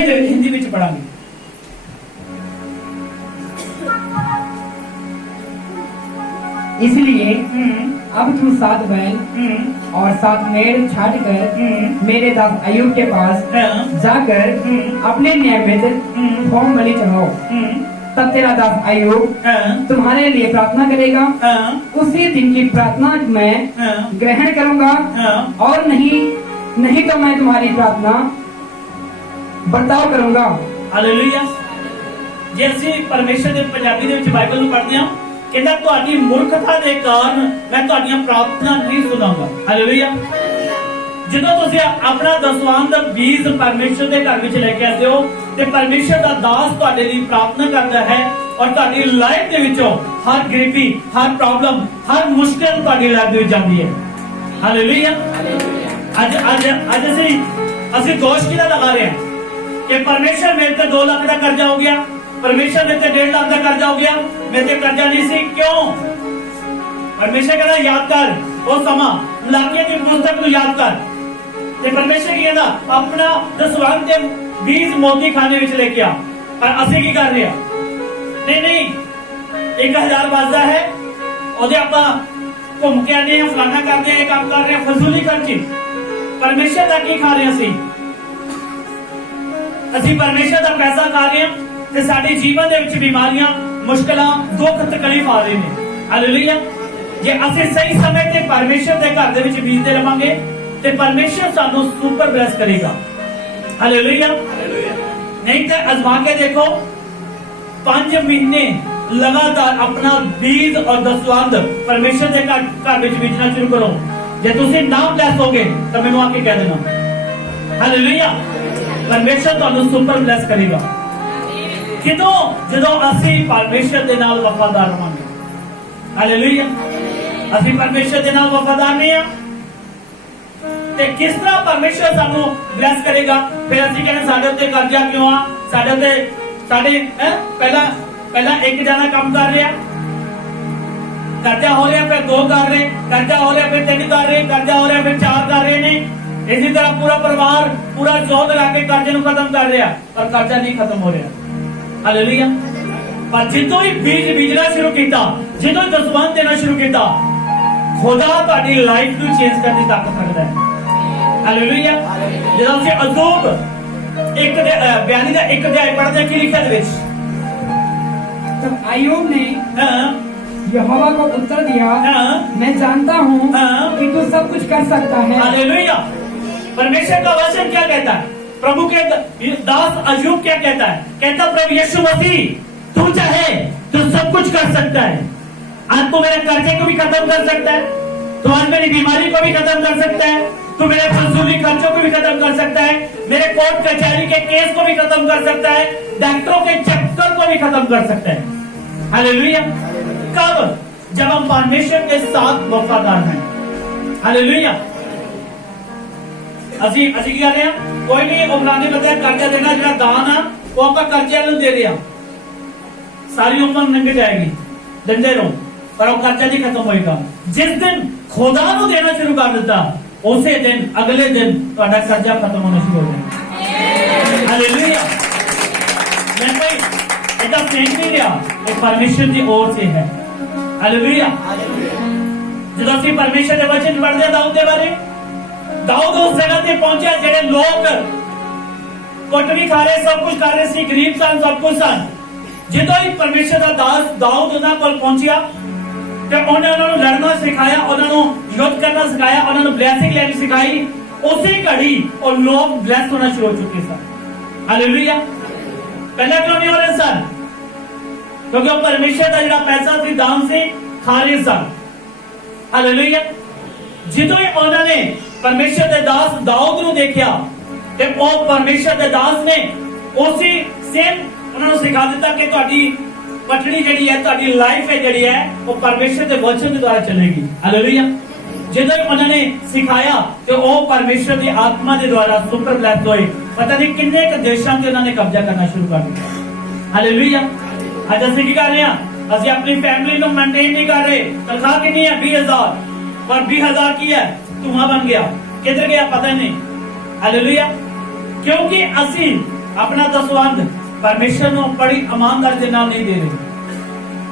हिंदी विच पढ़ांगे। इसलिए अब तू 7 बैल और 7 मेढ़ छाट कर मेरे दास अय्यूब के पास जाकर अपने नियमित होम बलि चढ़ाओ। तब तेरा दास अय्यूब तुम्हारे लिए प्रार्थना करेगा। उसी दिन की प्रार्थना मैं ग्रहण करूंगा और नहीं तो मैं तुम्हारी प्रार्थना बर्ताव करूंगा। हालेलुया। जे ਅਸੀਂ ਪਰਮੇਸ਼ਰ ਦੇ ਪੰਜਾਬੀ ਦੇ ਵਿੱਚ ਬਾਈਬਲ ਨੂੰ ਪੜ੍ਹਦੇ ਹਾਂ, ਕਹਿੰਦਾ ਤੁਹਾਡੀ ਮੂਰਖਤਾ ਦੇ ਕਾਰਨ ਮੈਂ ਤੁਹਾਡੀਆਂ ਪ੍ਰਾਰਥਨਾ ਨਹੀਂ ਸੁਣਾਂਗਾ। ਹਾਲੇਲੂਇਆ। ਜਦੋਂ ਤੁਸੀਂ ਆਪਣਾ ਦਸਵੰਧ ਬੀਜ ਪਰਮੇਸ਼ਰ ਦੇ ਘਰ ਵਿੱਚ ਲੈ ਕੇ ਆਉਂਦੇ ਹੋ ਤੇ ਪਰਮੇਸ਼ਰ ਦਾ ਦਾਸ ਤੁਹਾਡੇ ਲਈ ਪ੍ਰਾਰਥਨਾ ਕਰਦਾ ਹੈ ਔਰ ਤੁਹਾਡੀ ਲਾਈਫ ਦੇ ਵਿੱਚੋਂ ਹਰ ਗਰੀਬੀ, ਹਰ ਪ੍ਰੋਬਲਮ, ਹਰ ਮੁਸ਼ਕਲ ਤੁਹਾਡੀ ਲਾਈਫ ਦੇ ਵਿੱਚ ਜਾਂਦੀ ਹੈ। ਹਾਲੇਲੂਇਆ। ਅੱਜ ਅਸੀਂ ਦੋਸ਼ ਕਿਹਦਾ ਲਗਾ ਰਹੇ ਹਾਂ कि परमेश्वर मेरे पे 2 लाख का कर्जा हो गया, परमेश्वर मेरे पे 1.5 लाख का कर्जा हो गया, मेरे पे कर्जा नहीं सी। क्यों? परमेश्वर कहता याद कर वो समा, लाकिया की पुस्तक को याद कर। ते परमेश्वर की कहता अपना दसवंध के 20 मोती खाने विच लेके आ। पर असि की कर रहे हैं? नहीं 1000 बचता है ओदे आपां घूम के आने फलाना करते हैं, काम कर रहे हैं, फजूली खर्ची। परमेश्वर का की खा रहे हैं? ਅਸੀਂ ਪਰਮੇਸ਼ਰ ਦਾ ਪੈਸਾ ਖਾ ਰਹੇ ਹਾਂ ਤੇ ਸਾਡੇ ਜੀਵਨ ਦੇ ਵਿੱਚ ਬਿਮਾਰੀਆਂ, ਮੁਸ਼ਕਲਾਂ, ਦੁੱਖ, ਤਕਲੀਫ ਆ ਰਹੇ ਨੇ। ਹਾਲੇਲੂਇਆ। ਜੇ ਅਸੀਂ ਸਹੀ ਸਮੇਂ ਤੇ ਪਰਮੇਸ਼ਰ ਦੇ ਘਰ ਦੇ ਵਿੱਚ ਬੀਜਦੇ ਰਵਾਂਗੇ ਤੇ ਪਰਮੇਸ਼ਰ ਸਾਨੂੰ ਸੁਪਰ ਬਲੈਸ ਕਰੇਗਾ। ਹਾਲੇਲੂਇਆ। ਨਹੀਂ ਤੇ ਅਜ਼ਮਾ ਕੇ ਦੇਖੋ, 5 ਮਹੀਨੇ ਲਗਾਤਾਰ ਆਪਣਾ ਬੀਜ ਔਰ ਦਸਵੰਧ ਪਰਮੇਸ਼ਰ ਦੇ ਘਰ ਵਿੱਚ ਬੀਜਣਾ ਸ਼ੁਰੂ ਕਰੋ। ਜੇ ਤੁਸੀਂ ਨਾ ਬਲੈਸ ਹੋਗੇ ਤਾਂ ਮੈਨੂੰ ਆ ਕੇ ਕਹਿ ਦੇਣਾ। ਹਾਲੇਲੂਇਆ। परमेश्वर ਤੁਹਾਨੂੰ ਸੁਪਰ ਬਲੈਸ ਕਰੇਗਾ। ਕਿਦੋਂ? ਜਦੋਂ ਅਸੀਂ ਪਰਮੇਸ਼ਰ ਦੇ ਨਾਲ ਵਫਾਦਾਰ ਰਹਾਂਗੇ। ਹਾਲੇਲੂਇਆ। ਅਸੀਂ ਪਰਮੇਸ਼ਰ ਦੇ ਨਾਲ ਵਫਾਦਾਰ ਨਹੀਂ ਆ ਤੇ ਕਿਸ ਤਰ੍ਹਾਂ ਪਰਮੇਸ਼ਰ ਸਾਨੂੰ ਬਲੈਸ ਕਰੇਗਾ? ਫਿਰ ਅਸੀਂ ਕਹਿੰਦੇ ਸਾਡੇ ਉੱਤੇ ਕਰਜ਼ਾ ਕਿਉਂ ਆ? ਸਾਡੇ ਪਹਿਲਾਂ ਇੱਕ ਜਣਾ ਕੰਮ ਕਰ ਰਿਹਾ, ਕਰਜ਼ਾ ਹੋ ਰਿਹਾ, ਫਿਰ 2 ਕਰ ਰਹੇ, ਕਰਜ਼ਾ ਹੋ ਰਿਹਾ, ਫਿਰ 3 ਕਰ ਰਹੇ, ਕਰਜ਼ਾ ਹੋ ਰਿਹਾ, ਫਿਰ 4 ਕਰ ਰਹੇ ਨੇ। इसी तरह पूरा परिवार पूरा जोर लगा के कर्जे ਨੂੰ खत्म कर रहा, पर कर्जा नहीं खत्म हो रहा। हालेलुया। पर जितों ही बीज बीजना शुरू किया, जितों ही दसवंध देना शुरू किया, खुदा ਤੁਹਾਡੀ लाइफ ਨੂੰ चेंज करने की ताकत रखता है। हालेलुया। ਜਦੋਂ ਅਸੀਂ ਅਯੂਬ 1 ਦਾ 1 ਅਧਿਆਇ ਪੜ੍ਹਦੇ ਕੀ ਲਿਖਿਆ ਦੇ ਵਿੱਚ? तब अय्यूब ने यहोवा को उत्तर दिया, मैं जानता हूँ कि तू सब कुछ कर सकता है। हालेलुया। परमेश्वर का वचन क्या कहता है? प्रभु के दास अय्यूब क्या कहता है? कहता प्रभु यीशु मसीह तू चाहे तो सब कुछ कर सकता है। आज तू मेरे कर्जे को भी खत्म कर सकता है, तू आज मेरी बीमारी को भी खत्म कर सकता है, तू मेरे फजूली खर्चों को भी खत्म कर सकता है, मेरे कोर्ट कचहरी के केस को भी खत्म कर सकता है, डॉक्टरों के चक्कर को भी खत्म कर सकता है। हालेलुया। कब? जब हम परमेश्वर के साथ वफादार हैं। हालेलुया। ਅਸੀਂ ਕੀ ਕਰ ਰਹੇ ਹਾਂ? ਕੋਈ ਨਹੀਂ ਉਮਰਾਨੀ ਬੱਚਾ ਕਰਜ਼ਾ ਦੇਣਾ, ਜਿਹੜਾ ਦਾਨ ਆ ਉਹ ਆਪਾਂ ਕਰਜ਼ੇ ਨੂੰ ਦੇ ਰਹੇ ਹਾਂ। ਸਾਰੀ ਉਮਰ ਲੰਘ ਜਾਏਗੀ, ਦਿੰਦੇ ਰਹੋ, ਪਰ ਉਹ ਕਰਜ਼ਾ ਨਹੀਂ ਖਤਮ ਹੋਏਗਾ। ਜਿਸ ਦਿਨ ਖੁਦਾ ਨੂੰ ਦੇਣਾ ਸ਼ੁਰੂ ਕਰ ਦਿੱਤਾ, ਉਸੇ ਦਿਨ ਅਗਲੇ ਦਿਨ ਤੁਹਾਡਾ ਕਰਜ਼ਾ ਖਤਮ ਹੋਣਾ ਸ਼ੁਰੂ ਹੋ ਜਾਏਗਾ। ਹਾਲੇਲੂਇਆ। ਮੈਂ ਕੋਈ ਇਹਦਾ ਫੇਕ ਨਹੀਂ ਰਿਹਾ, ਇਹ ਪਰਮੇਸ਼ਰ ਦੀ ओर से है। हालेलुया। ਜਦੋਂ ਅਸੀਂ ਪਰਮੇਸ਼ਰ ਦੇ ਵਚਨ ਪੜ੍ਹਦੇ ਹਾਂ ਦਾਊਦ ਦੇ ਬਾਰੇ, दाऊद उस जगह पे पहुंचा जेडे लोग कुट भी खा रहे, सब कुछ खा रहे सी, गरीब सन, सब कुछ सन। जो ही परमेश्वर का दास दाऊद उन्होंने कोल पहुंचा ते उन्होंने लड़ना सिखाया, उन्होंने युद्ध करना सिखाया, उन्होंने ब्लेसिंग लेनी सिखाई। उसी घड़ी और लोग ब्लेस होना शुरू हो चुके सन। हालेलुया। पहले क्यों नहीं हो रहे सन? क्योंकि परमेश्वर का जो पैसा सी दान से खा रहे सन। हालेलुया। जो ही उन्होंने परमेश्वर के दास दाऊद ਨੂੰ ਦੇਖਿਆ ਤੇ ਉਹ ਪਰਮੇਸ਼ਰ ਦੇ ਦਾਸ ਨੇ ਉਸੇ ਸੇਮ ਉਹਨਾਂ ਨੂੰ ਸਿਖਾ ਦਿੱਤਾ ਕਿ ਤੁਹਾਡੀ ਪਟੜੀ ਜਿਹੜੀ ਹੈ, ਤੁਹਾਡੀ ਲਾਈਫ ਹੈ ਜਿਹੜੀ ਹੈ, ਉਹ ਪਰਮੇਸ਼ਰ ਦੇ ਵਚਨ ਦੇ ਦੁਆਰਾ ਚੱਲੇਗੀ। ਹਾਲੇਲੂਇਆ। ਜਦੋਂ ਉਹਨਾਂ ਨੇ ਸਿਖਾਇਆ ਤੇ ਉਹ ਪਰਮੇਸ਼ਰ ਦੀ ਆਤਮਾ ਦੇ ਦੁਆਰਾ ਸੁਪਰ ਬਲੈਸ ਹੋਏ। ਪਤਾ ਨਹੀਂ ਕਿੰਨੇ ਕ ਦੇਸ਼ਾਂ ਤੇ ਉਹਨਾਂ ਨੇ ਕਬਜ਼ਾ ਕਰਨਾ ਸ਼ੁਰੂ ਕਰ ਦਿੱਤਾ। ਹਾਲੇਲੂਇਆ। ਅੱਜ ਅਸੀਂ ਕੀ ਕਰ ਰਹੇ ਹਾਂ? ਅਸੀਂ ਆਪਣੀ ਫੈਮਿਲੀ ਨੂੰ ਮੇਨਟੇਨ ਨਹੀਂ ਕਰ ਰਹੇ। ਤਨਖਾਹ ਕਿੰਨੀ ਹੈ? 20,000, पर 20,000 की है धुआं बन गया, किधर गया पता नहीं। हालेलुया। क्योंकि असी अपना दसवंध परमेश्वर ਨੂੰ ਬੜੀ ਇਮਾਨਦਾਰੀ ਦੇ ਨਾਲ ਨਹੀਂ ਦੇ ਰਹੇ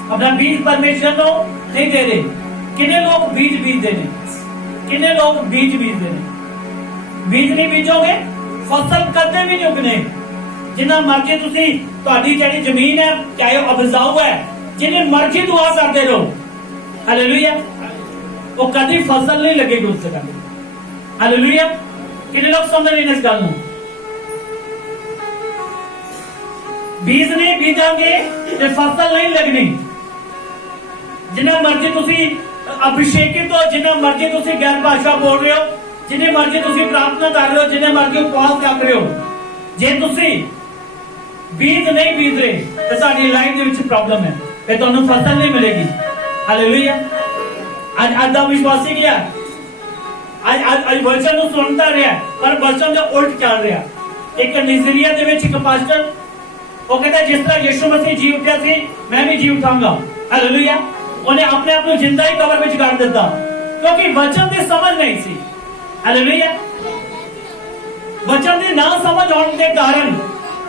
अपना बीज परमेश्वर ਨੂੰ नहीं दे रहे किन्ने लोग बीज बीजते हैं किन्ने लोग बीज बीजते हैं बीज नहीं बीजोगे फसल कदे भी नहीं उगने जिन्ना मर्जी तुसी ਤੁਹਾਡੀ ਜਿਹੜੀ ਜ਼ਮੀਨ ਹੈ ਚਾਹੇ ਉਹ ਉਪਜਾਊ ਹੈ जिन्ने मर्जी दुआ करते रहो हालेलुया वो कभी फसल नहीं लगेगी उससे कभी हालेलुया कितने लोग समझ रहे हैं इस गल बीज नहीं बीजांगे तो फसल नहीं लगनी जिन्ना मर्जी तुसी अभिषेकित हो जिन्ना मर्जी तुसी गैर भाषा बोल रहे हो जिन्नी मर्जी तुसी प्रार्थना कर रहे हो जिन्ने मर्जी उपवास कर रहे हो जे तुसी बीज नहीं बीज रहे तो साडी लाइफ दे विच प्रॉब्लम है फिर तुहानू फसल नहीं मिलेगी हालेलुया आज दा विश्वासी क्या आज वचन ਨੂੰ ਸੁਣਦਾ ਰਿਹਾ ਪਰ ਵਚਨ ਦੇ ਉਲਟ ਚੱਲ ਰਿਹਾ ਇੱਕ ਨਾਈਜੀਰੀਆ ਦੇ ਵਿੱਚ ਇੱਕ ਪਾਸਟਰ ਉਹ ਕਹਿੰਦਾ ਜਿਸ ਤਰ੍ਹਾਂ ਯਿਸੂ ਮਸੀਹ ਜੀ ਉੱਠਿਆ ਸੀ ਮੈਂ ਵੀ ਜੀ ਉਠਾਂਗਾ ਹਾਲੇਲੂਇਆ ਉਹਨੇ ਆਪਣੇ ਆਪ ਨੂੰ ਜਿੰਦਾ ਹੀ ਕਬਰ ਵਿੱਚ ਗੱਡ ਦਿੱਤਾ ਕਿਉਂਕਿ ਵਚਨ ਦੀ ਸਮਝ ਨਹੀਂ ਸੀ ਹਾਲੇਲੂਇਆ ਵਚਨ ਦੀ ਨਾ ਸਮਝ ਹੋਣ ਦੇ ਕਾਰਨ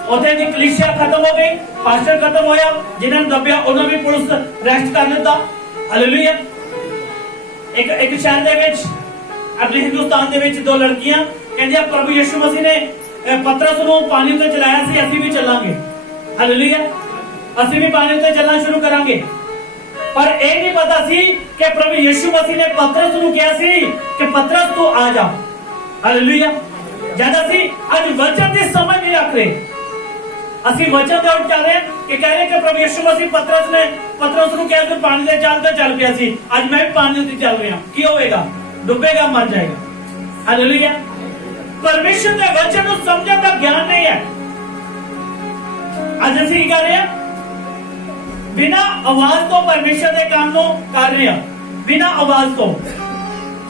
ਉਹਦੇ ਦੀ ਕਲੀਸਿਆ ਖਤਮ ਹੋ ਗਈ ਪਾਸਟਰ ਖਤਮ ਹੋਇਆ ਜਿਨ੍ਹਾਂ ਨੂੰ ਦੱਬਿਆ ਉਹਨਾਂ ਵੀ ਪੁਲਿਸ ਅਰੈਸਟ ਕਰ ਦਿੱਤਾ ਹਾਲੇਲੂਇਆ ਇੱਕ ਸ਼ਹਿਰ ਦੇ ਵਿੱਚ ਆਪਣੇ ਹਿੰਦੁਸਤਾਨ ਦੇ ਵਿੱਚ ਦੋ ਲੜਕੀਆਂ ਕਹਿੰਦੀਆਂ ਪ੍ਰਭੂ ਯਿਸੂ ਮਸੀਹ ਨੇ ਪਤਰਸ ਨੂੰ ਪਾਣੀ ਉੱਤੇ ਚਲਾਇਆ ਸੀ ਅਸੀਂ ਵੀ ਚੱਲਾਂਗੇ ਹਾਲੇਲੂਇਆ ਅਸੀਂ ਵੀ ਪਾਣੀ ਉੱਤੇ ਚੱਲਣਾ ਸ਼ੁਰੂ ਕਰਾਂਗੇ ਪਰ ਇਹ ਨਹੀਂ ਪਤਾ ਸੀ ਕਿ ਪ੍ਰਭੂ ਯਿਸੂ ਮਸੀਹ ਨੇ ਪਤਰਸ ਨੂੰ ਕਿਹਾ ਸੀ ਕਿ ਪਤਰਸ ਤੂੰ ਆ ਜਾ ਹਾਲੇਲੂਇਆ ਜਦ ਅਸੀਂ ਅੱਜ ਵਚਨ ਦੀ ਸਮਝ ਨਹੀਂ ਰੱਖ ਰਹੇ ਅਸੀਂ ਵਚਨ ਦੇ ਉੱਤੇ ਚੱਲ ਰਹੇ ਕਿ ਕਹਿ ਰਹੇ ਕਿ ਪ੍ਰਭੂ ਯਿਸੂ ਮਸੀਹ ਪਤਰਸ ਨੂੰ ਕਿਹਾ ਤੂੰ ਪਾਣੀ ਦੇ ਚੱਲ ਤੇ ਚੱਲ ਪਿਆ ਸੀ ਅੱਜ ਮੈਂ ਵੀ ਪਾਣੀ ਉੱਤੇ ਚੱਲ ਰਿਹਾ ਕੀ ਹੋਵੇਗਾ डूबेगा मर जाएगा हालेलुया परमेश्वर के वचन को समझने का ज्ञान नहीं है आज ਅਸੀਂ ਕੀ ਕਰ ਰਹੇ ਹਾਂ बिना आवाज तो परमेश्वर के काम को कर रहे हैं बिना आवाज तो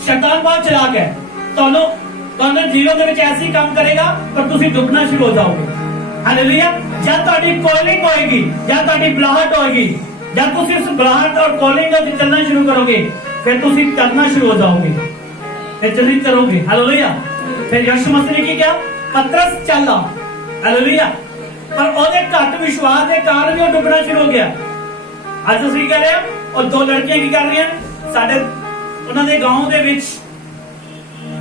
शैतान बहुत चलाक है ਤੁਹਾਨੂੰ ਜੀਵਨ ਦੇ ਵਿੱਚ ਐਸੀ ਕੰਮ ਕਰੇਗਾ ਪਰ ਤੁਸੀਂ ਡੁੱਬਣਾ ਸ਼ੁਰੂ ਹੋ ਜਾਓਗੇ ਹਾਲੇਲੂਇਆ ਜਦ ਤੁਹਾਡੀ ਕਾਲਿੰਗ ਹੋਏਗੀ ਜਦ ਤੁਹਾਡੀ ਬੁਲਾਹਟ ਹੋਏਗੀ जब तुम इस बुलाहट और कॉलिंग में चलना शुरू करोगे फिर तुम करना शुरू हो जाओगे फिर जल्दी करोगे हालेलुया फिर यीशु मसीह ने क्या पतरस चला हालेलुया पर ओदे घट विश्वास के कारण भी डुबना शुरू हो गया आज ਅਸੀਂ कह रहे हैं और दो लड़कियां की कर रही हैं साडे ਉਹਨਾਂ ਦੇ गांव ਦੇ ਵਿੱਚ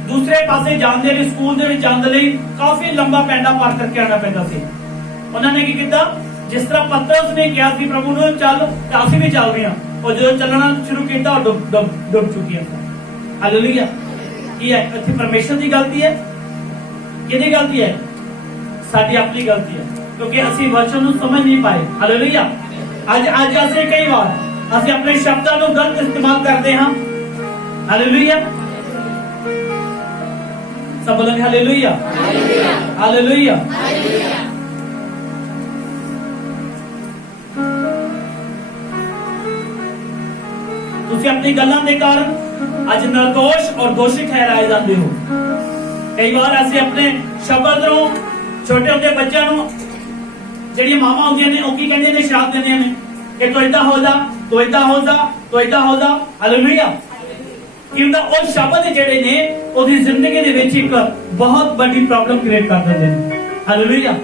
दूसरे पासे ਜਾਂਦੇ ਲਈ ਸਕੂਲ ਦੇ ਵਿੱਚ ਜਾਣ ਲਈ ਕਾਫੀ ਲੰਬਾ ਪੈਂਡਾ ਪਾਰ ਕਰਕੇ ਆਣਾ ਪੈਂਦਾ ਸੀ ਉਹਨਾਂ ਨੇ ਕੀ ਕੀਤਾ जिस तरह पतरस ने कहा कि प्रभु ने चल ਅਸੀਂ भी चल रहे हैं और जो चलना शुरू किया डुब चुकी है हालेलुया ये इत्थे परमेश्वर की गलती है किहदी गलती है साडी अपनी गलती है क्योंकि ਅਸੀਂ वचन ਨੂੰ समझ नहीं पाए हालेलुया आज ਅਸੀਂ कई बार ਅਸੀਂ अपने शब्दों ਨੂੰ गलत इस्तेमाल करते हैं हालेलुया सब बोलेंगे हालेलुया हालेलुया हालेलुया ਤੁਸੀਂ ਆਪਣੀ ਗੱਲਾਂ ਦੇ ਕਾਰਨ ਅੱਜ ਨਿਰਦੋਸ਼ ਔਰ ਦੋਸ਼ੀ ਠਹਿਰਾਏ ਜਾਂਦੇ ਹੋ ਕਈ ਵਾਰ ਅਸੀਂ ਆਪਣੇ ਸ਼ਬਦ ਨੂੰ ਛੋਟੇ ਹੁੰਦੇ ਬੱਚਿਆਂ ਨੂੰ ਜਿਹੜੀਆਂ ਮਾਵਾਂ ਹੁੰਦੀਆਂ ਨੇ ਉਹ ਕੀ ਕਹਿੰਦੇ ਨੇ ਸ਼ਰਾਪ ਦਿੰਦੀਆਂ ਨੇ ਕਿ ਤੂੰ ਇਦਾਂ ਹੋ ਜਾ ਤੂੰ ਇਦਾਂ ਹੋ ਜਾ ਤੂੰ ਇਦਾਂ ਹੋ ਜਾ ਹਾਲੇਲੂਇਆ ਕਿਉਂਕਿ ਉਹ ਸ਼ਬਦ ਜਿਹੜੇ ਨੇ ਉਹਦੀ ਜ਼ਿੰਦਗੀ ਦੇ ਵਿੱਚ ਇੱਕ ਬਹੁਤ ਵੱਡੀ ਪ੍ਰੋਬਲਮ ਕ੍ਰੀਏਟ ਕਰ ਦਿੰਦੇ ਨੇ ਹਾਲੇਲੂਇਆ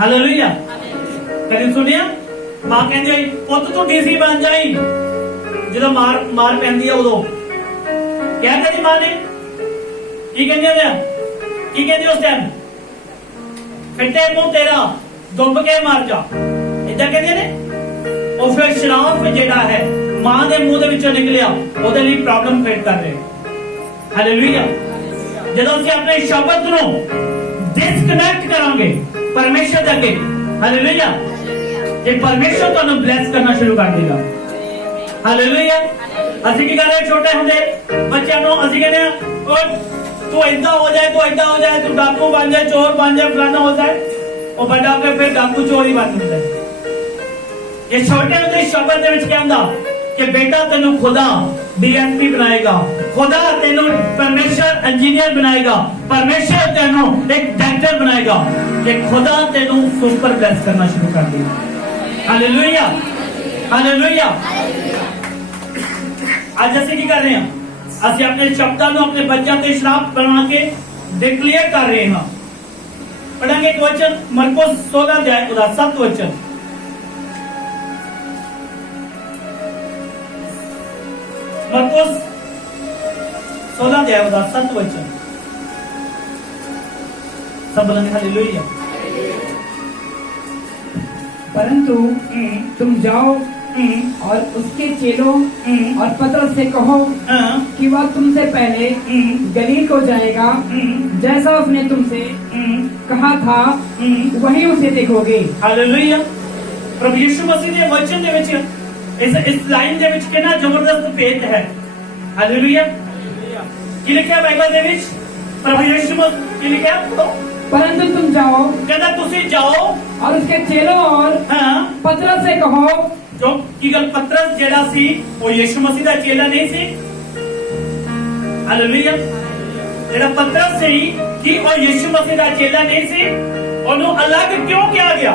ਹਾਲੇਲੂਇਆ ਕਦੇ ਸੁਣਿਆ ਮਾਂ ਕਹਿੰਦੀ ਪੁੱਤ ਤੂੰ ਡੀਸੀ ਬਣ ਜਾਈ ਜਦੋਂ ਮਾਰ ਪੈਂਦੀ ਆ ਉਦੋਂ ਕਿਹਾ ਕਹਿੰਦੀ ਮਾਂ ਨੇ ਕੀ ਕਹਿੰਦੀ ਉਸ ਟਾਈਮ ਫਿੱਟੇ ਮੂੰਹ ਤੇਰਾ ਡੁੱਬ ਕੇ ਮਰ ਜਾ ਇਦਾਂ ਕਹਿੰਦੇ ਨੇ ਉਹ ਫਿਰ ਸ਼ਰਾਪ ਜਿਹੜਾ ਹੈ ਮਾਂ ਦੇ ਮੂੰਹ ਦੇ ਵਿੱਚੋਂ ਨਿਕਲਿਆ ਉਹਦੇ ਲਈ ਪ੍ਰੋਬਲਮ ਕ੍ਰੀਏਟ ਕਰ ਰਹੇ ਹਾਲੇਲੂਇਆ ਜਦੋਂ ਅਸੀਂ ਆਪਣੇ ਸ਼ਬਦ ਨੂੰ ਡਿਸਕਨੈਕਟ ਕਰਾਂਗੇ ਪਰਮੇਸ਼ਰ ਦੇ ਅੱਗੇ ਹਾਲੇਲੂਇਆ ਇਹ ਪਰਮੇਸ਼ਰ ਤੁਹਾਨੂੰ ਬਲੈਸ ਕਰਨਾ ਸ਼ੁਰੂ ਕਰ ਦੇਗਾ ਹਾਲੇਲੂਇਆ ਅਸੀਂ ਕੀ ਕਰ ਰਹੇ ਛੋਟੇ ਹੁੰਦੇ ਬੱਚਿਆਂ ਨੂੰ ਅਸੀਂ ਕਹਿੰਦੇ ਆ ਤੂੰ ਏਦਾਂ ਹੋ ਜਾਏ ਤੂੰ ਡਾਕੂ ਬਣ ਜਾਏ ਚੋਰ ਬਣ ਜਾਏ ਫਲਾਣਾ ਹੋ ਜਾਏ ਉਹ ਵੱਡਾ ਹੋ ਕੇ ਫਿਰ ਡਾਕੂ ਚੋਰ ਹੀ ਬਣ ਜਾਂਦਾ ਇਹ ਛੋਟੇ ਹੁੰਦੇ ਸ਼ਬਦ ਦੇ ਵਿੱਚ ਕਹਿੰਦਾ ਕਿ ਬੇਟਾ ਤੈਨੂੰ ਖੁਦਾ ਡੀਐਸਪੀ ਬਣਾਏਗਾ खुदा तेनू परमेश्वर इंजीनियर बनाएगा परमेश्वर तेनू एक डॉक्टर बनाएगा कि खुदा तेनू सुपर ब्लेस करना शुरू कर देगा हालेलुया हालेलुया आज ਅਸੀਂ ਕੀ ਕਰ ਰਹੇ ਹਾਂ ਅਸੀਂ ਆਪਣੇ ਸ਼ਬਦਾਂ ਨੂੰ ਆਪਣੇ ਬੱਚਿਆਂ ਤੇ ਸ਼ਰਾਪ ਬਣਾ ਕੇ ਡਿਕਲੇਅਰ ਕਰ ਰਹੇ ਹਾਂ पढ़ेंगे एक वचन मरकुस 16 अध्याय उसका 7 वचन। मरकुस 16 अध्याय उसका 7 वचन। सब बोलेंगे हालेलुया। परंतु तुम जाओ और उसके चेलों और पतरस से कहो कि वह तुमसे पहले गलील को जाएगा, जैसा उसने तुमसे कहा था वही उसे देखोगे। हालेलुया। प्रभु यीशु मसीह ने वचन दे विच इस लाइन दे विच कितना जबरदस्त भेद है। हालेलुया। कि लिखा बाइबल दे विच प्रभु यीशु मसीह कि लिखा तो परंतु तुम जाओ, कहता तुसी जाओ और उसके चेलों और पतरस से कहो। जो की गल पतरस जेड़ा सी वो यीशु मसीह दा चेला नहीं सी। हालेलुया। जेड़ा पतरस सी कि वो यीशु मसीह दा चेला नहीं सी, ओनु अलग क्यों किया गया?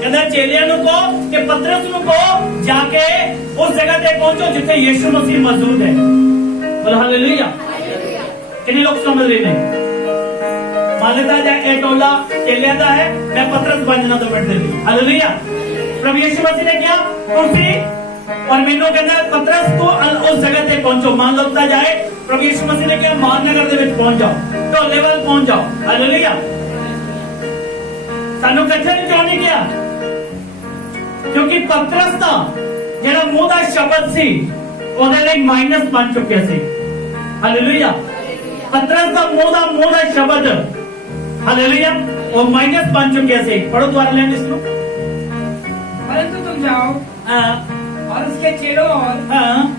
कहता चेलियां नु को कि पतरस नु को जाके उस जगह पे पहुंचो जिथे यीशु मसीह मौजूद है। बोलो हालेलुया। कितने लोग समझ रहे हैं? मान लेता है ए टोला चेलियां दा है, मैं पतरस बनना तो बैठ देती। हालेलुया। प्रभु यीशु मसीह ने क्या उसी और मैनू कहना पतरस तू उस जगह पे पहुंचो। मान लगता जाए प्रभु यीशु मसीह ने क्या महानगर दे विच पहुंच जाओ, तो लेवल पहुंच जाओ। हालेलुया। सानू कच्चे नहीं क्यों नहीं किया? क्योंकि पतरस दा जेड़ा मुंह दा शब्द सी ओदे लिए माइनस बन चुकिया सी। हालेलुया। पतरस दा मुंह दा शब्द हालेलुया वो माइनस बन चुकिया सी। पढ़ो द्वारा लेंगे इसको। परंतु तुम जाओ और उसके चेलों और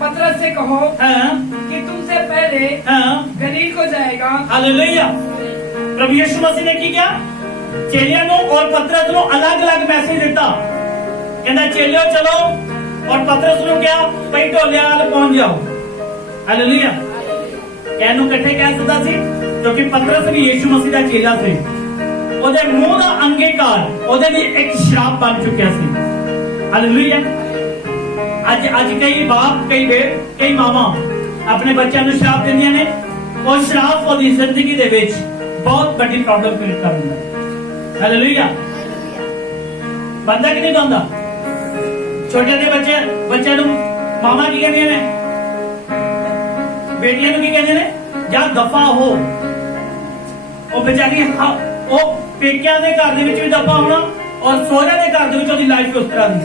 पतरस से कहो कि तुमसे पहले गलील को जाएगा। हालेलुया। प्रभु यीशु मसीह ने की क्या? चेलियों नो और पतरस नो अलग अलग मैसेज दिता। कहना चेलियों चलो और पतरस नो क्या पई ढोलिया पहुंच जाओ। हालेलुया। कहनू कट्ठे कह सकता सी क्योंकि पतरस भी यीशु मसीह दा चेला सी। ओदे मुंह दा अंगीकार ओदे लिए एक श्राप बन चुकिया सी। हालेलुया। आज कई बाप कई मामा अपने बच्चों को श्राप देंदियां ने और श्राप ओदी जिंदगी दे विच बहुत बड़ी प्रॉब्लम क्रिएट कर दिंदा है। हालेलुया। बंदा कि नहीं बंदा? छोटे जे बच्चे नु मामा की कहंदे ने, बेटियां नु की कहंदे ने जा दफा हो। ਉਹ बेचारी ਉਹ पेकियां ਦੇ घर ਦੇ ਵਿੱਚ ਵੀ ਦਫਾ ਹੋਣਾ और ਸਹੁਰੇ ਦੇ ਘਰ ਦੇ ਵਿੱਚ ਉਹਦੀ ਲਾਈਫ ਉਸ ਤਰ੍ਹਾਂ ਦੀ।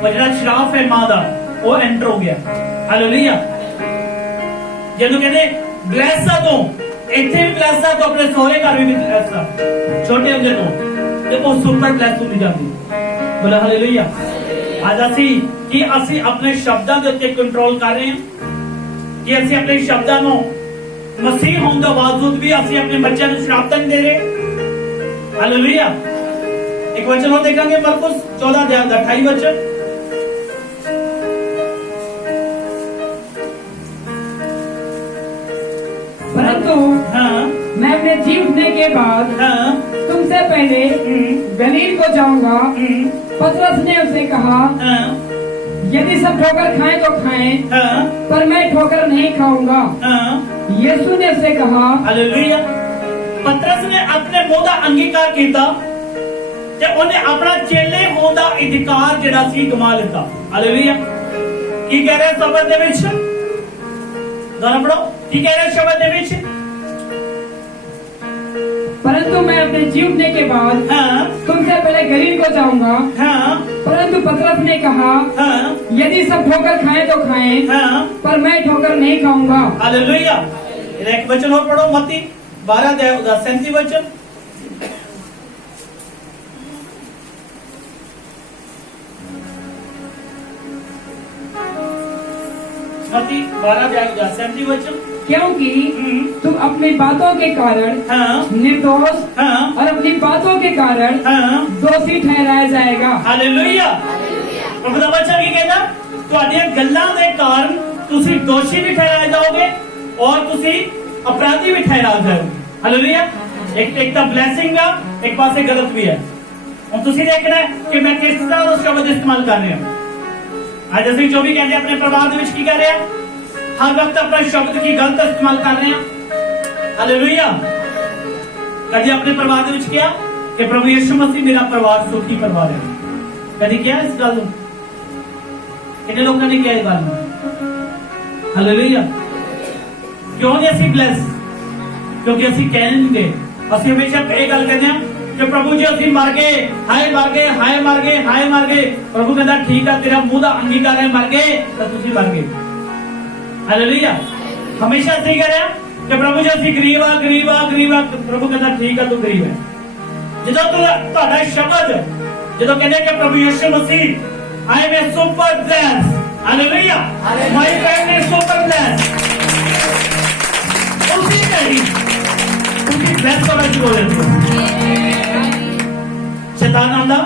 ਉਹ ਜਿਹੜਾ ਸ਼ਰਾਫ ਹੈ ਮਾਂ ਦਾ ਉਹ ਐਂਟਰ ਹੋ ਗਿਆ। ਹਾਲੇਲੂਇਆ। ਜਿਹਨੂੰ ਕਹਿੰਦੇ ਬਲੈਸਾ ਤੋਂ ਇੱਥੇ ਵੀ ਬਲੈਸਾ ਤੋਂ ਆਪਣੇ ਸਹੁਰੇ ਘਰ ਵੀ ਬਲੈਸਾ ਛੋਟੇ ਹੁੰਦੇ ਤੋਂ ਤੇ ਉਹ ਸੁਪਰ ਬਲੈਸ ਹੁੰਦੀ ਜਾਂਦੀ। ਬੋਲੇ ਹਾਲੇਲੂਇਆ। ਅੱਜ ਅਸੀਂ ਆਪਣੇ ਸ਼ਬਦਾਂ ਦੇ ਉੱਤੇ ਕੰਟਰੋਲ ਕਰ ਰਹੇ ਹਾਂ ਕਿ ਅਸੀਂ ਆਪਣੇ ਸ਼ਬਦਾਂ ਨੂੰ मसीह होने के बावजूद भी असं अपने बच्चों को श्राप नहीं दे रहे। हालेलुया। एक वचन और देखेंगे मरकुस 14 अध्याय 28 वचन। परंतु मैं अपने जी उठने के बाद तुमसे पहले गलील को जाऊंगा। पतरस ने उसे कहा यदि सब ठोकर खाएं तो खाएं, पर मैं ठोकर नहीं खाऊंगा। यीशु ने उसे कहा। हालेलुया। पतरस ने अपने मुंह दा अंगीकार किया ते उन्हें अपना चेले होने दा अधिकार जिहड़ा सी गवा लिता। हालेलुया। की कह रहे शब्द दे विच? दोबारा पढ़ो। की कह रहे शब्द दे विच? परंतु मैं अपने जी उठने के बाद तुमसे पहले गलील को जाऊंगा। परंतु पतरस ने कहा यदि सब ठोकर खाएं तो खाएं, पर मैं ठोकर नहीं खाऊंगा। हालेलुया। एक वचन और पढ़ो मत्ती 12 अध्याय 37 वचन। मत्ती 12 अध्याय 37 वचन। क्योंकि तुम अपनी बातों के कारण निर्दोष और अपनी बातों के कारण दोषी ठहराया जाएगा। हालेलुया। प्रभु दा वचन की कहना ਤੁਹਾਡੀਆਂ ਗੱਲਾਂ ਦੇ ਕਾਰਨ ਤੁਸੀਂ ਦੋਸ਼ੀ ਵੀ ਠਹਿਰਾਏ ਜਾਓਗੇ और ਤੁਸੀਂ अपराधी भी ठहरा जाओगे। हालेलुया। एक तो ब्लेसिंग का एक पास से गलत भी है और तुसी देखना है कि मैं किस तरह उस शब्द इस्तेमाल कर रहे हैं। आज असं जो भी कहते हैं अपने प्रभाव में की कर रहे हैं, हर वक्त अपने शब्द की गलत इस्तेमाल कर रहे हैं। हालेलुया। कभी अपने परिवार के विच किया कि प्रभु यीशु मसीह मेरा परिवार सुखी परिवार है? कभी किया इस गल नूं? कितने लोगों ने किया इस गल नूं? हालेलुया। क्यों नहीं असीं ब्लेस? क्योंकि असीं कह नहीं दे, असीं हमेशा ये गल कहते हैं कि प्रभु जी असीं मर गए, हाय मर गए, हाय मर गए, हाय मर गए। प्रभु कहता ठीक है, तेरा मुंह दा अंगीकार है मर गए तो तुसीं मर गए। हालेलुया। हमेशा असीं कह रहे हैं कि प्रभु जी असीं गरीब आ, गरीब आ, गरीब आ। प्रभु कहता ठीक है, तू गरीब है। ਜਦੋਂ ਤੁਹਾਡਾ ਸ਼ਬਦ ਜਦੋਂ ਕਹਿੰਦੇ ਕਿ ਪ੍ਰਭੂ ਯਿਸੂ ਮਸੀਹ I am a super bless, hallelujah, my family is super bless, ਉਸੇ ਨਹੀਂ ਤੁਸੀਂ ਬਲੈਸ ਹੋਣਾ ਸ਼ੁਰੂ ਹੋ ਜਾਂਦੇ ਹੋ। ਸ਼ੈਤਾਨ ਆਉਂਦਾ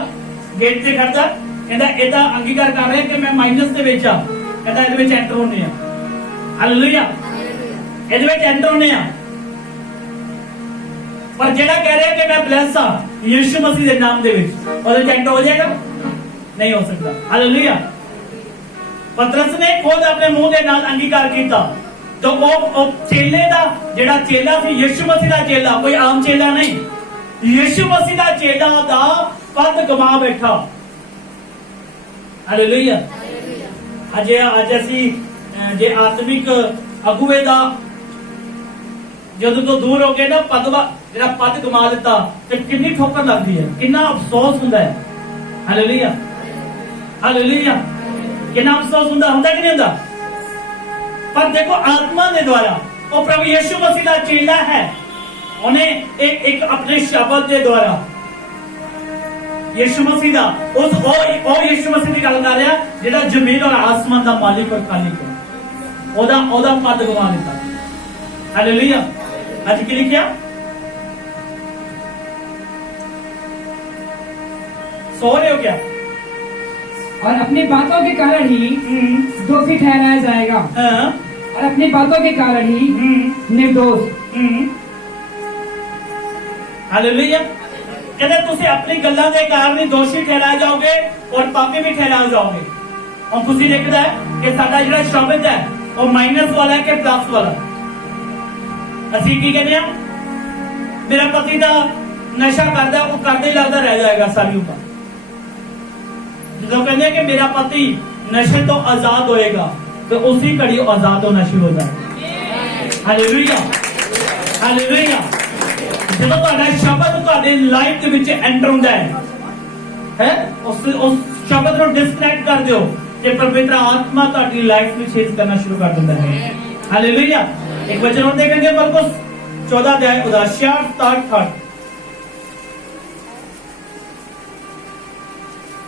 ਗੇਟ ਤੇ ਖੜਦਾ, ਕਹਿੰਦਾ ਇਹਦਾ ਅੰਗੀਕਾਰ ਕਰ ਰਿਹਾ ਕਿ ਮੈਂ ਮਾਈਨਸ ਦੇ ਵਿੱਚ ਆ, ਕਹਿੰਦਾ ਇਹਦੇ ਵਿੱਚ ਐਂਟਰ ਹੋਣੇ ਆ, ਹਾਲੇਲੂਇਆ, ਇਹਦੇ ਵਿੱਚ ਐਂਟਰ ਹੋਣੇ ਆ। पर जेड़ा कह रहा है कि मैं ब्लेस हाँ यीशु मसीह के नाम दे विच और एंटर हो जाएगा? नहीं हो सकता। हालेलुया। पतरस ने खुद अपने मुंह के नाल अंगीकार किया तो वो चेले दा जेड़ा चेला सी यीशु मसीह दा चेला, कोई आम चेला नहीं, यीशु मसीह दा चेला दा पद गवा बैठा। हालेलुया। अज असी जे आत्मिक अगुवे दा ਜਦੋਂ ਤੋਂ ਦੂਰ ਹੋ ਗਏ ਨਾ ਜਿਹੜਾ ਪਦ ਗਵਾ ਦਿੱਤਾ ਤੇ ਕਿੰਨੀ ਠੋਕਰ ਲੱਗਦੀ ਹੈ, ਕਿੰਨਾ ਅਫਸੋਸ ਹੁੰਦਾ ਹੈ। Hallelujah, hallelujah. ਕਿੰਨਾ ਅਫਸੋਸ ਹੁੰਦਾ ਕਿ ਨਹੀਂ ਹੁੰਦਾ? ਪਰ ਦੇਖੋ ਆਤਮਾ ਦੇ ਦੁਆਰਾ ਉਹ ਪ੍ਰਭੂ ਯਿਸੂ ਮਸੀਹ ਦਾ ਚੇਲਾ ਹੈ, ਉਹਨੇ ਇੱਕ ਆਪਣੇ ਸ਼ਬਦ ਦੇ ਦੁਆਰਾ ਯਿਸੂ ਮਸੀਹ ਦਾ ਉਹ ਯਿਸੂ ਮਸੀਹ ਦੀ ਗੱਲ ਕਰ ਰਿਹਾ ਜਿਹੜਾ ਜ਼ਮੀਨ ਔਰ ਆਸਮਾਨ ਦਾ ਮਾਲਿਕ ਔਰ ਖਾਲਿਕ ਹੈ, ਉਹਦਾ ਪਦ ਗਵਾ ਦਿੱਤਾ। हालेलुया। आज के लिए क्या सो रहे हो क्या? और अपनी बातों के कारण ही दोषी ठहराया जाएगा और अपनी बातों के कारण ही निर्दोष। हालेलुया। कहते तुसी अपनी गल्लां दे कारण ही दोषी ठहराए जाओगे और पापी भी ठहराए जाओगे। और तुसी लिखदा है कि साडा जिहड़ा शब्द है वो माइनस वाला है कि प्लस वाला? ਅਸੀਂ ਕੀ ਕਹਿੰਦੇ ਆ, ਮੇਰਾ ਪਤੀ ਦਾ ਨਸ਼ਾ ਕਰਦਾ, ਉਹ ਕਰਦੇ ਹੀ ਲੱਗਦਾ ਰਹਿ ਜਾਏਗਾ ਸਾਰੀ ਉਮਰ। ਜਦੋਂ ਕਹਿੰਦੇ ਕਿ ਮੇਰਾ ਪਤੀ ਨਸ਼ੇ ਤੋਂ ਆਜ਼ਾਦ ਹੋਏਗਾ ਤੇ ਉਸੇ ਘੜੀ ਉਹ ਆਜ਼ਾਦ ਹੋਣਾ ਸ਼ੁਰੂ ਹੋ ਜਾਂਦਾ। Hallelujah, hallelujah. ਜਦੋਂ ਤੁਹਾਡਾ ਸ਼ਬਦ ਤੁਹਾਡੇ ਲਾਈਫ ਦੇ ਵਿੱਚ ਐਂਟਰ ਹੁੰਦਾ ਹੈ ਉਸ ਸ਼ਬਦ ਨੂੰ ਡਿਸਕਨੈਕਟ ਕਰ ਦਿਓ ਤੇ ਪਵਿੱਤਰ ਆਤਮਾ ਤੁਹਾਡੀ ਲਾਈਫ ਵਿੱਚ ਹਿੱਤ ਕਰਨਾ ਸ਼ੁਰੂ ਕਰ ਦਿੰਦਾ ਹੈ। हालेलुया। एक वचन और देखेंगे मरकुस 14 अध्याय 66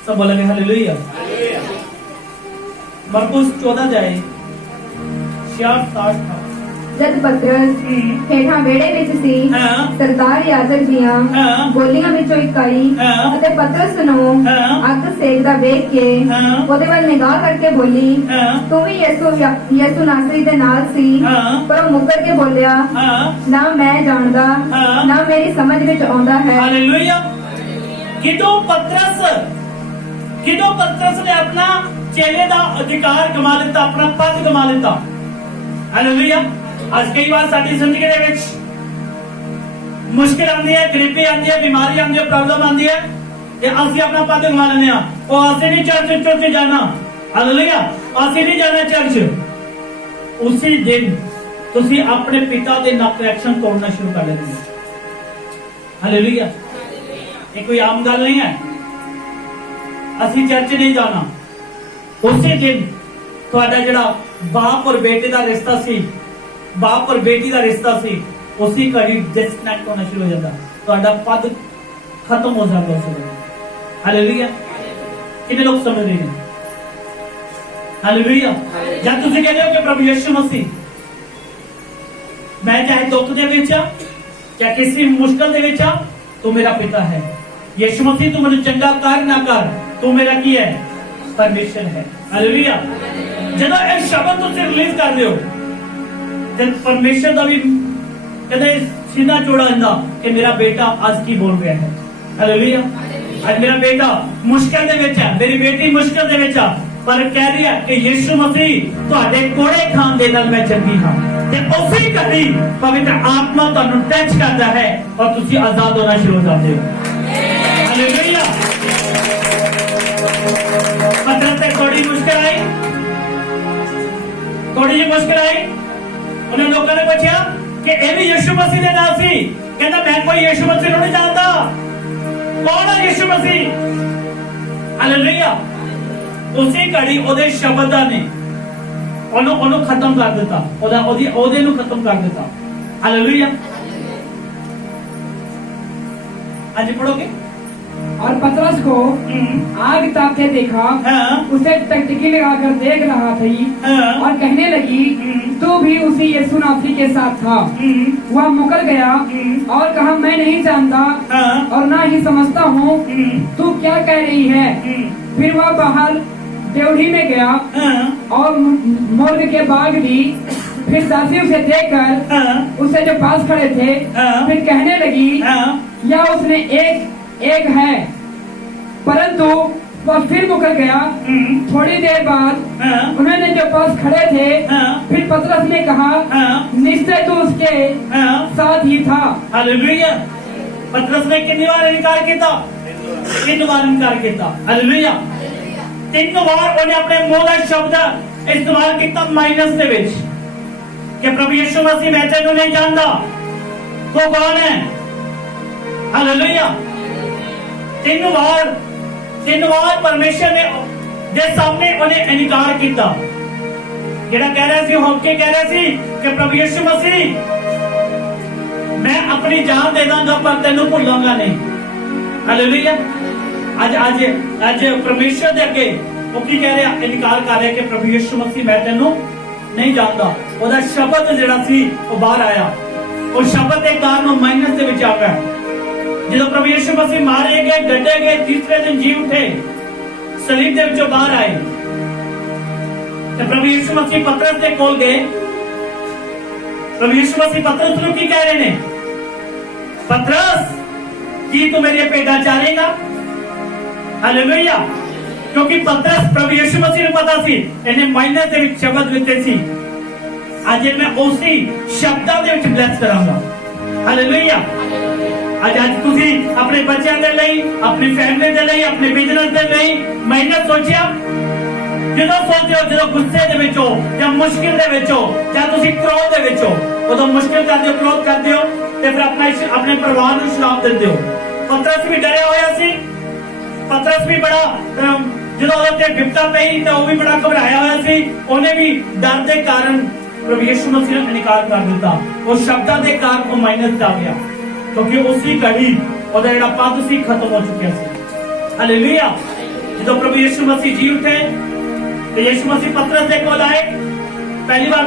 सब बोलेंगे हालेलुया। मरकुस 14 अध्याय 66 जद पतरस हेठा वेड़े विच सी, सरदार याजक दियां गोलियां विचों इक आई अते पतरस नूं अग सेकदा वेख के ओदे वल निगाह करके बोली, तू भी यीशु नासरी दे नाल सी? पर ओ मुकर के बोलिया, ना मैं जानदा, ना मेरी समझ विच आउंदा है। हालेलुया। किदों पतरस ने अपना चेले दा अधिकार गवा लिता, अपना पद गवा लिता। हालेलुया। आज कई बार साडी जिंदगी दे विच मुश्किल आंदी है, गरीबी आंदी है, बीमारी आंदी है, प्रॉब्लम आंदी है ते असि अपना पद गवा लेने आ। ओ असि नहीं चर्च जाना, हालेलुया, असि नहीं जाना चर्च। उसी दिन तुसी अपने पिता दे नाम कनेक्शन तोड़ना शुरू कर देते हो। हालेलुया। ये कोई आम गल नहीं है। असि चर्च नहीं जाना, उसी दिन तुहाडा जिहड़ा बाप और बेटे दा रिश्ता सी, बाप और बेटी का रिश्ता सी, उसी घड़ी डिस्कनेक्ट होना शुरू हो जाता, तो पद खत्म हो जाता उस वक्त। हालेलुया। कितने लोग समझ रहे हैं? हालेलुया। जब तुम कहते हो कि प्रभु यीशु मसीह मैं चाहे दुख दे विच आ या किसी मुश्किल दे विच आ, तू मेरा पिता है। यीशु मसीह तू मुझे चंगा कर ना कर, तू मेरा की है? परमेश्वर है। हालेलुया। जब एक शब्द तुम रिलीज कर रहे हो परमेश्वर का भी कहते सीना चौड़ा होता कि मेरा बेटा आज की बोल गया है। हालेलुया। आज मेरा बेटा मुश्किल दे विच है, मेरी बेटी मुश्किल दे विच है, ਪਰ ਕਹਿ ਰਿਹਾ ਕਿ ਯਿਸੂ ਮਸੀਹ ਤੁਹਾਡੇ ਕੋੜੇ ਖਾਣ ਦੇ ਨਾਲ ਮੈਂ ਚੰਗੀ ਹਾਂ ਤੇ ਉਸੇ ਘੜੀ ਪਵਿੱਤਰ ਆਤਮਾ ਤੁਹਾਨੂੰ ਟੱਚ ਕਰਦਾ ਹੈ ਔਰ ਤੁਸੀਂ ਆਜ਼ਾਦ ਹੋਣਾ ਸ਼ੁਰੂ ਹੋ ਜਾਂਦੇ ਹੋ। ਹਾਲੇਲੂਇਆ। ਪਤਰਸ ਤੇ ਥੋੜੀ ਮੁਸ਼ਕਲ ਆਈ, ਥੋੜੀ ਜਿਹੀ ਮੁਸ਼ਕਲ ਆਈ। ਉਹਨਾਂ ਲੋਕਾਂ ਨੇ ਪੁੱਛਿਆ ਕਿ ਇਹ ਵੀ ਯਿਸੂ ਮਸੀਹ ਦੇ ਨਾਲ ਸੀ। ਕਹਿੰਦਾ ਮੈਂ ਕੋਈ ਯਿਸੂ ਮਸੀਹ ਨੂੰ ਨਹੀਂ ਜਾਣਦਾ। ਕੌਣ ਹੈ ਯਿਸੂ ਮਸੀਹ? ਹਾਲੇਲੂਇਆ। ਉਸੇ ਘੜੀ ਉਹਦੇ ਸ਼ਬਦਾਂ ਨੇ ਉਹਨੂੰ ਖਤਮ ਕਰ ਦਿੱਤਾ, ਉਹਦੇ ਨੂੰ ਖਤਮ ਕਰ ਦਿੱਤਾ। ਹਾਲੇਲੂਇਆ। आज पढ़ोगे। और पतरस को आग तापते देखा, उसे टकटकी लगाकर देख रहा था और कहने लगी तू भी उसी यीशु नासरी के साथ था। वह मुकर गया और कहा मैं नहीं जानता और ना ही समझता हूँ, तू क्या कह रही है। फिर वह बाहर देवढ़ी में गया और मुर्ग के बाग ली। फिर दासी उसे देखकर उससे जो पास खड़े थे फिर कहने लगी या उसने एक है, परंतु वह फिर मुकर गया। थोड़ी देर बाद उन्होंने जो पास खड़े थे फिर पतरस ने कहा निश्चय तू उसके साथ ही था। हालेलुया। पतरस ने कितनी बार इनकार किया? 3 बार इनकार किया। हालेलुया। 3 बार उन्हें अपने मुंह का शब्द इस्तेमाल किया माइनस दे विच कि प्रभु यीशु मसीह मैं तेनू नहीं जानता। तो कौन है? हालेलुया। 3 बार परमेश्वर ने दे सामने उन्हें इनकार किया। जेड़ा कह रहा सी होके कह रहा सी कि प्रभु यीशु मसीह मैं अपनी जान दे दांगा पर तेनू भुलांगा नहीं। हालेलुया। आज परमेश्वर दे अगे वो की कह रहा, इनकार कर रहा कि प्रभु यीशु मसीह मैं तेनू नहीं जानता। ਉਹਦਾ ਸ਼ਬਦ ਜਿਹੜਾ ਸੀ ਉਹ ਬਾਹਰ ਆਇਆ। ਉਹ ਸ਼ਬਦ ਦੇ ਕਾਰਨ ਉਹ ਮਾਈਨਸ ਦੇ ਵਿੱਚ ਆ ਗਿਆ। ਜਦੋਂ ਪ੍ਰਭੂ ਯਿਸੂ ਮਸੀਹ ਮਾਰੇ ਗਏ, ਗੱਡੇ ਗਏ, ਤੀਸਰੇ ਦਿਨ ਜੀ ਉਠੇ, ਸਲੀਬ ਦੇ ਵਿੱਚੋਂ ਬਾਹਰ ਆਏ ਤੇ ਪ੍ਰਭੂ ਯਿਸੂ ਮਸੀਹ ਪਤਰਸ ਦੇ ਕੋਲ ਗਏ। ਪ੍ਰਭੂ ਯਿਸੂ ਮਸੀਹ ਪਤਰਸ ਨੂੰ ਕੀ ਕਹਿ ਰਹੇ ਨੇ? ਪਤਰਸ ਕੀ ਤੂੰ ਮੇਰੀਆਂ ਭੇਡਾਂ ਚਾਰੇਗਾ? ਹਾਲੇਲੂਇਆ। क्योंकि पतरस प्रभु यीशु मसीह ਨੂੰ ਪਤਾ ਸੀ ਇਹਨੇ ਮਾਈਨਸ ਦੇ ਵਿੱਚ ਸ਼ਬਦ ਦਿੱਤੇ ਸੀ। ਅੱਜ ਮੈਂ ਉਸੇ ਸ਼ਬਦਾਂ ਦੇ ਵਿੱਚ ਬਲੈਸ ਕਰਾਂਗਾ। ਹਾਲੇਲੂਇਆ। ਅੱਜ ਤੁਸੀਂ ਆਪਣੇ ਬੱਚਿਆਂ ਦੇ ਲਈ, ਆਪਣੀ ਫੈਮਿਲੀ ਦੇ ਲਈ, ਆਪਣੇ ਬਿਜ਼ਨਸ ਦੇ ਲਈ ਮਾਈਨਸ ਸੋਚਿਆ? ਜਦੋਂ ਸੋਚਿਓ, ਜਦੋਂ ਗੁੱਸੇ ਦੇ ਵਿੱਚ ਹੋ ਜਾਂ ਮੁਸ਼ਕਿਲ ਦੇ ਵਿੱਚ ਹੋ ਜਾਂ ਤੁਸੀਂ ਕ੍ਰੋਧ ਦੇ ਵਿੱਚ ਹੋ, ਉਦੋਂ ਮੁਸ਼ਕਿਲ ਕਰਦੇ ਹੋ, ਕ੍ਰੋਧ ਕਰਦੇ ਹੋ ਤੇ ਫਿਰ ਆਪਣੇ ਪਰਿਵਾਰ ਨੂੰ ਸ਼ਰਾਪ ਦਿੰਦੇ ਹੋ। ਪਤਰਸ ਵੀ ਡਰਿਆ ਹੋਇਆ ਸੀ। ਪਤਰਸ ਵੀ ਬੜਾ ਜਦੋਂ ਉਹਦੇ ਵਿਪਤਾ ਪਈ ਤਾਂ ਉਹ ਵੀ ਬੜਾ ਘਬਰਾਇਆ ਹੋਇਆ ਸੀ। ਉਹਨੇ ਵੀ ਡਰ ਦੇ ਕਾਰਨ ਪ੍ਰਭੂ ਯਿਸੂ ਮਸੀਹ ਨੂੰ ਇਨਕਾਰ ਕਰ ਦਿੱਤਾ। ਉਹ ਸ਼ਬਦਾਂ ਦੇ ਕਾਰਨ ਉਹ ਮਾਈਨਸ ਆ ਗਿਆ ਕਿਉਂਕਿ ਉਸੇ ਘੜੀ ਉਹਦਾ ਜਿਹੜਾ ਪਦ ਸੀ ਖਤਮ ਹੋ ਚੁੱਕਿਆ ਸੀ। ਹਾਲੇਲੂਇਆ। ਜਦੋਂ ਪ੍ਰਭੂ ਯਿਸੂ ਮਸੀਹ ਜੀ ਉਠੇ ਤੇ ਯਿਸੂ ਮਸੀਹ ਪਤਰਸ ਦੇ ਕੋਲ ਆਏ, ਪਹਿਲੀ ਵਾਰ